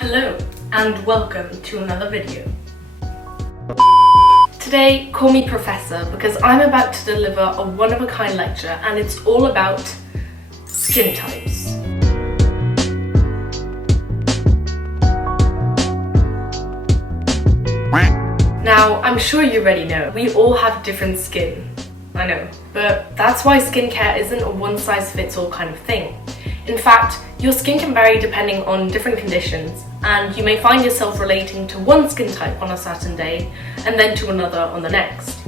Hello and welcome to another video. Today, call me Professor because I'm about to deliver a one-of-a-kind lecture and it's all about skin types. Now, I'm sure you already know, we all have different skin. I know, but that's why skincare isn't a one-size-fits-all kind of thing. In fact, your skin can vary depending on different conditions, and you may find yourself relating to one skin type on a certain day and then to another on the next.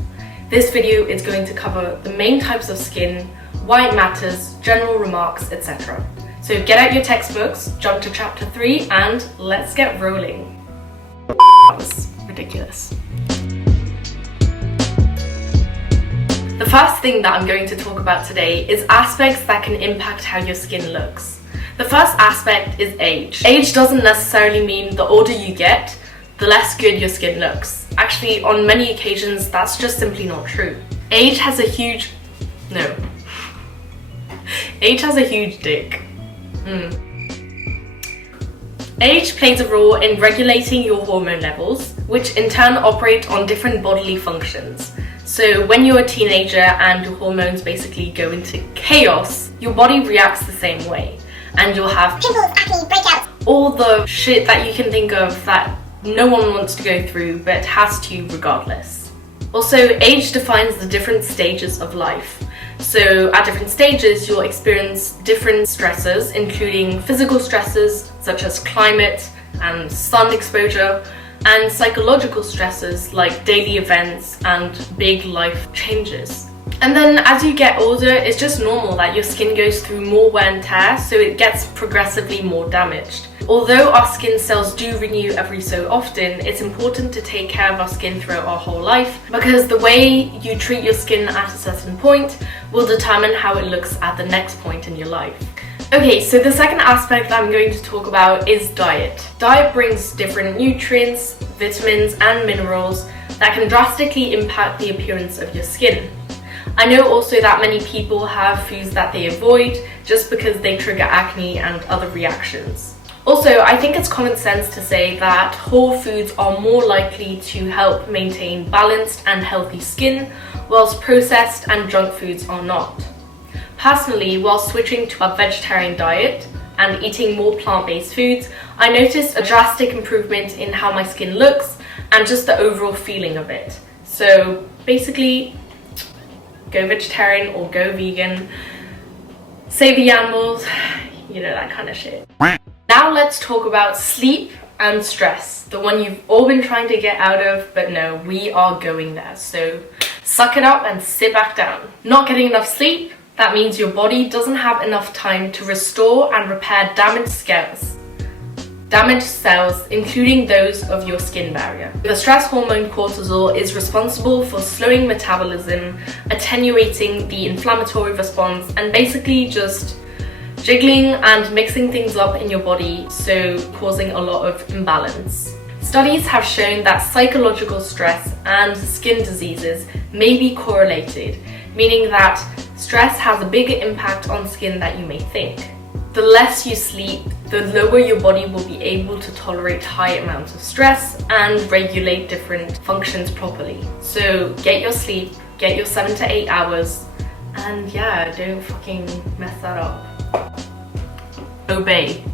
This video is going to cover the main types of skin, why it matters, general remarks, etc. So get out your textbooks, jump to chapter 3 and let's get rolling. That was ridiculous. The first thing that I'm going to talk about today is aspects that can impact how your skin looks. The first aspect is age. Age doesn't necessarily mean the older you get, the less good your skin looks. Actually, on many occasions, that's just simply not true. Age has a huge dick. Age plays a role in regulating your hormone levels, which in turn operate on different bodily functions. So when you're a teenager and your hormones basically go into chaos, your body reacts the same way. And you'll have pimples, acne, breakouts, all the shit that you can think of that no one wants to go through but has to regardless. Also, age defines the different stages of life. So at different stages, you'll experience different stressors, including physical stressors such as climate and sun exposure, and psychological stresses like daily events and big life changes. And then as you get older, it's just normal that your skin goes through more wear and tear, so it gets progressively more damaged. Although our skin cells do renew every so often, it's important to take care of our skin throughout our whole life because the way you treat your skin at a certain point will determine how it looks at the next point in your life. Okay, so the second aspect that I'm going to talk about is diet. Diet brings different nutrients, vitamins and minerals that can drastically impact the appearance of your skin. I know also that many people have foods that they avoid just because they trigger acne and other reactions. Also, I think it's common sense to say that whole foods are more likely to help maintain balanced and healthy skin, whilst processed and junk foods are not. Personally, while switching to a vegetarian diet and eating more plant-based foods, I noticed a drastic improvement in how my skin looks and just the overall feeling of it. So basically, go vegetarian or go vegan, save the animals, you know, that kind of shit. Now let's talk about sleep and stress, the one you've all been trying to get out of, but no, we are going there. So suck it up and sit back down. Not getting enough sleep, that means your body doesn't have enough time to restore and repair damaged cells, including those of your skin barrier. The stress hormone cortisol is responsible for slowing metabolism, attenuating the inflammatory response, and basically just jiggling and mixing things up in your body, so causing a lot of imbalance. Studies have shown that psychological stress and skin diseases may be correlated, meaning that stress has a bigger impact on skin than you may think. The less you sleep, the lower your body will be able to tolerate high amounts of stress and regulate different functions properly. So get your sleep, get your 7 to 8 hours, and yeah, don't fucking mess that up. Obey.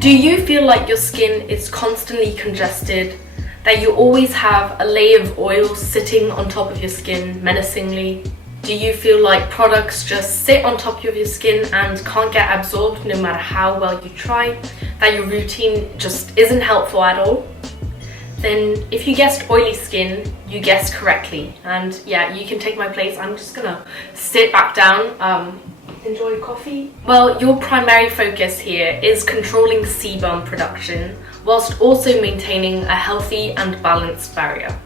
Do you feel like your skin is constantly congested? That you always have a layer of oil sitting on top of your skin menacingly? Do you feel like products just sit on top of your skin and can't get absorbed no matter how well you try? That your routine just isn't helpful at all? Then if you guessed oily skin, you guessed correctly. And yeah, you can take my place. I'm just gonna sit back down, enjoy coffee. Well, your primary focus here is controlling sebum production whilst also maintaining a healthy and balanced barrier.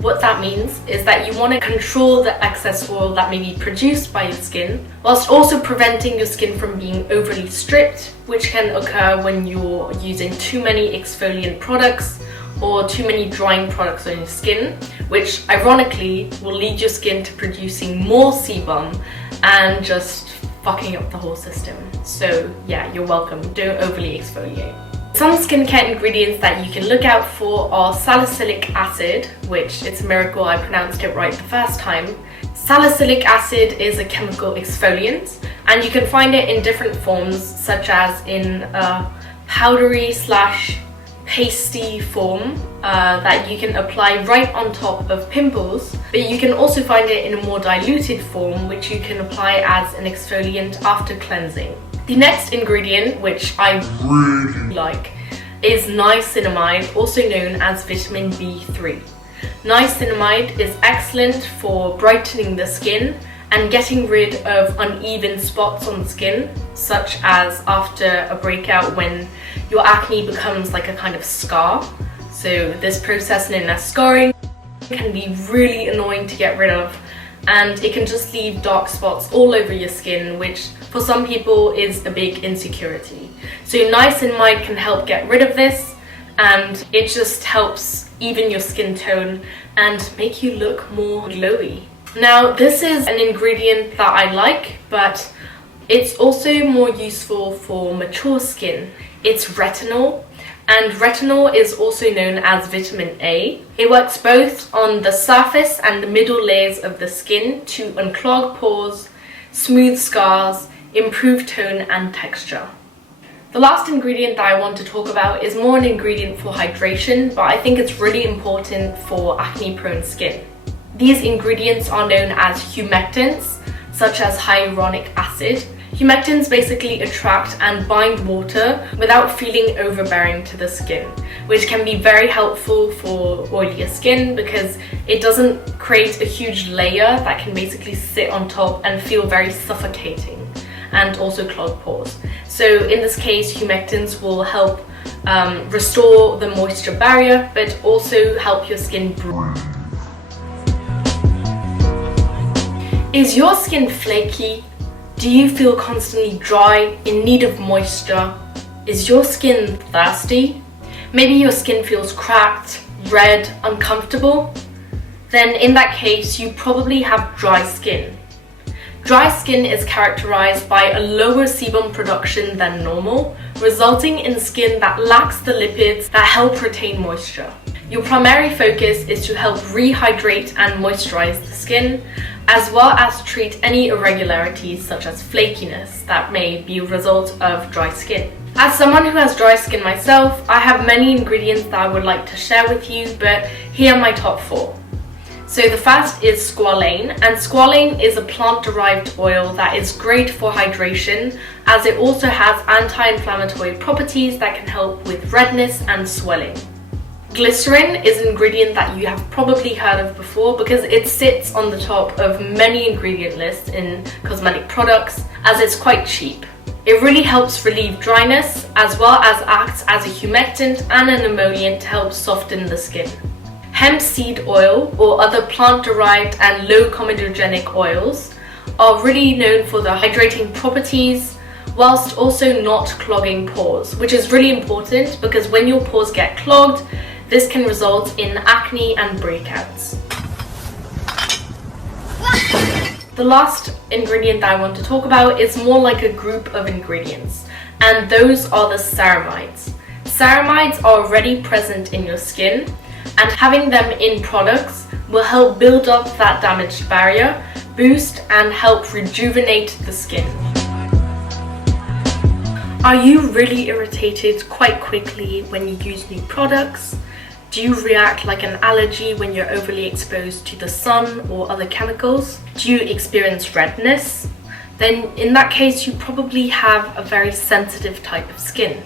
What that means is that you want to control the excess oil that may be produced by your skin, whilst also preventing your skin from being overly stripped, which can occur when you're using too many exfoliant products or too many drying products on your skin, which ironically will lead your skin to producing more sebum and just fucking up the whole system. So yeah, you're welcome. Don't overly exfoliate. Some skincare ingredients that you can look out for are salicylic acid, which it's a miracle I pronounced it right the first time. Salicylic acid is a chemical exfoliant, and you can find it in different forms, such as in a powdery / pasty form that you can apply right on top of pimples, but you can also find it in a more diluted form, which you can apply as an exfoliant after cleansing. The next ingredient, which I really like, is niacinamide, also known as vitamin B3. Niacinamide is excellent for brightening the skin and getting rid of uneven spots on the skin, such as after a breakout when your acne becomes like a kind of scar. So this process known as scarring can be really annoying to get rid of, and it can just leave dark spots all over your skin, which for some people is a big insecurity. So niacinamide can help get rid of this, and it just helps even your skin tone and make you look more glowy. Now, this is an ingredient that I like, but it's also more useful for mature skin. It's retinol, and retinol is also known as vitamin A. It works both on the surface and the middle layers of the skin to unclog pores, smooth scars, improve tone and texture. The last ingredient that I want to talk about is more an ingredient for hydration, but I think it's really important for acne-prone skin. These ingredients are known as humectants, such as hyaluronic acid. Humectants basically attract and bind water without feeling overbearing to the skin, which can be very helpful for oilier skin because it doesn't create a huge layer that can basically sit on top and feel very suffocating and also clog pores. So in this case, humectants will help restore the moisture barrier, but also help your skin breathe. Is your skin flaky? Do you feel constantly dry, in need of moisture? Is your skin thirsty? Maybe your skin feels cracked, red, uncomfortable? Then in that case, you probably have dry skin. Dry skin is characterized by a lower sebum production than normal, resulting in skin that lacks the lipids that help retain moisture. Your primary focus is to help rehydrate and moisturize the skin, as well as treat any irregularities such as flakiness that may be a result of dry skin. As someone who has dry skin myself, I have many ingredients that I would like to share with you, but here are my top 4. So the first is squalane, and squalane is a plant-derived oil that is great for hydration, as it also has anti-inflammatory properties that can help with redness and swelling. Glycerin is an ingredient that you have probably heard of before because it sits on the top of many ingredient lists in cosmetic products, as it's quite cheap. It really helps relieve dryness, as well as acts as a humectant and an emollient to help soften the skin. Hemp seed oil or other plant-derived and low comedogenic oils are really known for their hydrating properties, whilst also not clogging pores, which is really important because when your pores get clogged, this can result in acne and breakouts. The last ingredient that I want to talk about is more like a group of ingredients, and those are the ceramides. Ceramides are already present in your skin, and having them in products will help build up that damaged barrier, boost and help rejuvenate the skin. Are you really irritated quite quickly when you use new products? Do you react like an allergy when you're overly exposed to the sun or other chemicals? Do you experience redness? Then in that case, you probably have a very sensitive type of skin.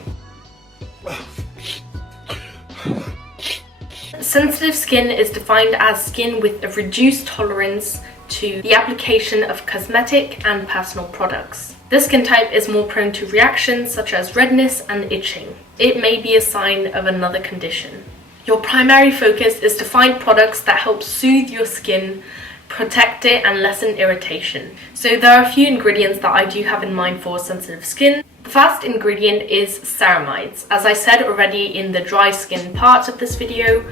Sensitive skin is defined as skin with a reduced tolerance to the application of cosmetic and personal products. This skin type is more prone to reactions such as redness and itching. It may be a sign of another condition. Your primary focus is to find products that help soothe your skin, protect it and lessen irritation. So there are a few ingredients that I do have in mind for sensitive skin. The first ingredient is ceramides. As I said already in the dry skin part of this video,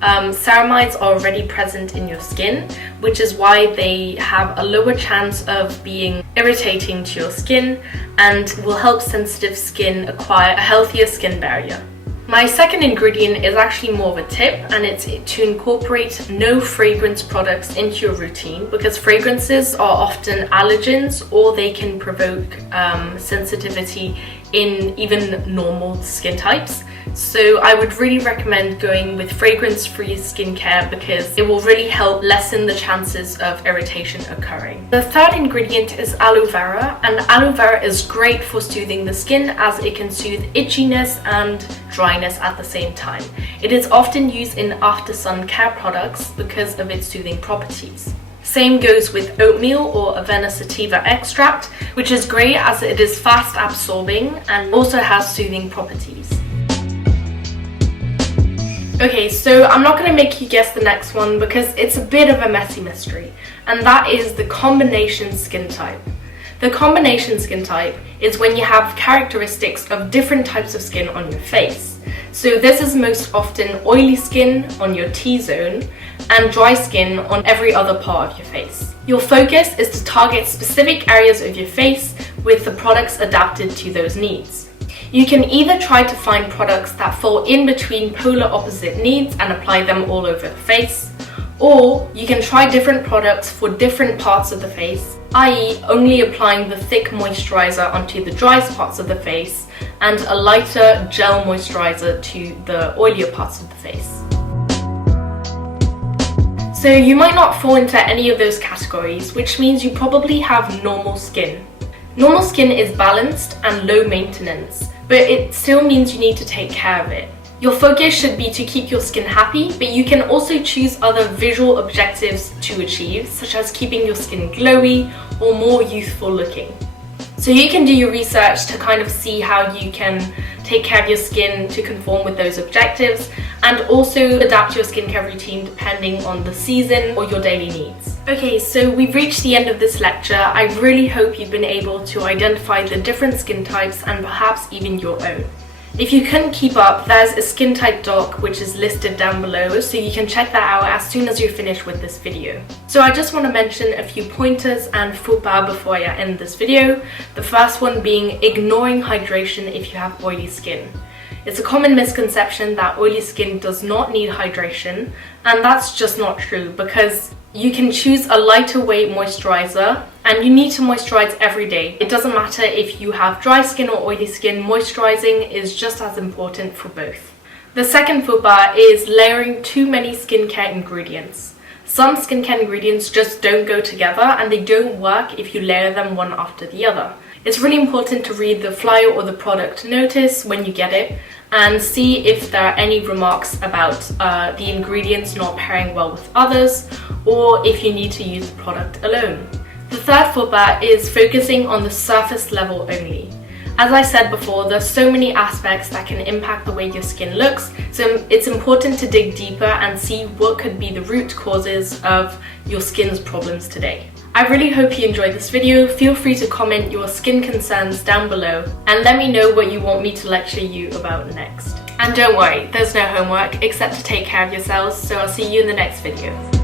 ceramides are already present in your skin, which is why they have a lower chance of being irritating to your skin and will help sensitive skin acquire a healthier skin barrier. My second ingredient is actually more of a tip, and it's to incorporate no fragrance products into your routine, because fragrances are often allergens or they can provoke sensitivity in even normal skin types. So I would really recommend going with fragrance-free skincare because it will really help lessen the chances of irritation occurring. The third ingredient is aloe vera, and aloe vera is great for soothing the skin as it can soothe itchiness and dryness at the same time. It is often used in after-sun care products because of its soothing properties. Same goes with oatmeal or Avena sativa extract, which is great as it is fast absorbing and also has soothing properties. Okay, so I'm not going to make you guess the next one because it's a bit of a messy mystery, and that is the combination skin type. The combination skin type is when you have characteristics of different types of skin on your face. So this is most often oily skin on your T-zone and dry skin on every other part of your face. Your focus is to target specific areas of your face with the products adapted to those needs. You can either try to find products that fall in between polar opposite needs and apply them all over the face, or you can try different products for different parts of the face, i.e. only applying the thick moisturizer onto the driest parts of the face and a lighter gel moisturizer to the oilier parts of the face. So you might not fall into any of those categories, which means you probably have normal skin. Normal skin is balanced and low maintenance, but it still means you need to take care of it. Your focus should be to keep your skin happy, but you can also choose other visual objectives to achieve, such as keeping your skin glowy or more youthful looking. So you can do your research to kind of see how you can take care of your skin to conform with those objectives, and also adapt your skincare routine depending on the season or your daily needs. Okay, so we've reached the end of this lecture. I really hope you've been able to identify the different skin types and perhaps even your own. If you couldn't keep up, there's a skin type doc which is listed down below, so you can check that out as soon as you're finished with this video. So I just want to mention a few pointers and faux pas before I end this video. The first one being ignoring hydration if you have oily skin. It's a common misconception that oily skin does not need hydration, and that's just not true because you can choose a lighter weight moisturizer, and you need to moisturize every day. It doesn't matter if you have dry skin or oily skin, moisturizing is just as important for both. The second faux pas is layering too many skincare ingredients. Some skincare ingredients just don't go together and they don't work if you layer them one after the other. It's really important to read the flyer or the product notice when you get it and see if there are any remarks about the ingredients not pairing well with others, or if you need to use the product alone. The third faux pas is focusing on the surface level only. As I said before, there's so many aspects that can impact the way your skin looks, so it's important to dig deeper and see what could be the root causes of your skin's problems today. I really hope you enjoyed this video. Feel free to comment your skin concerns down below and let me know what you want me to lecture you about next. And don't worry, there's no homework except to take care of yourselves, so I'll see you in the next video.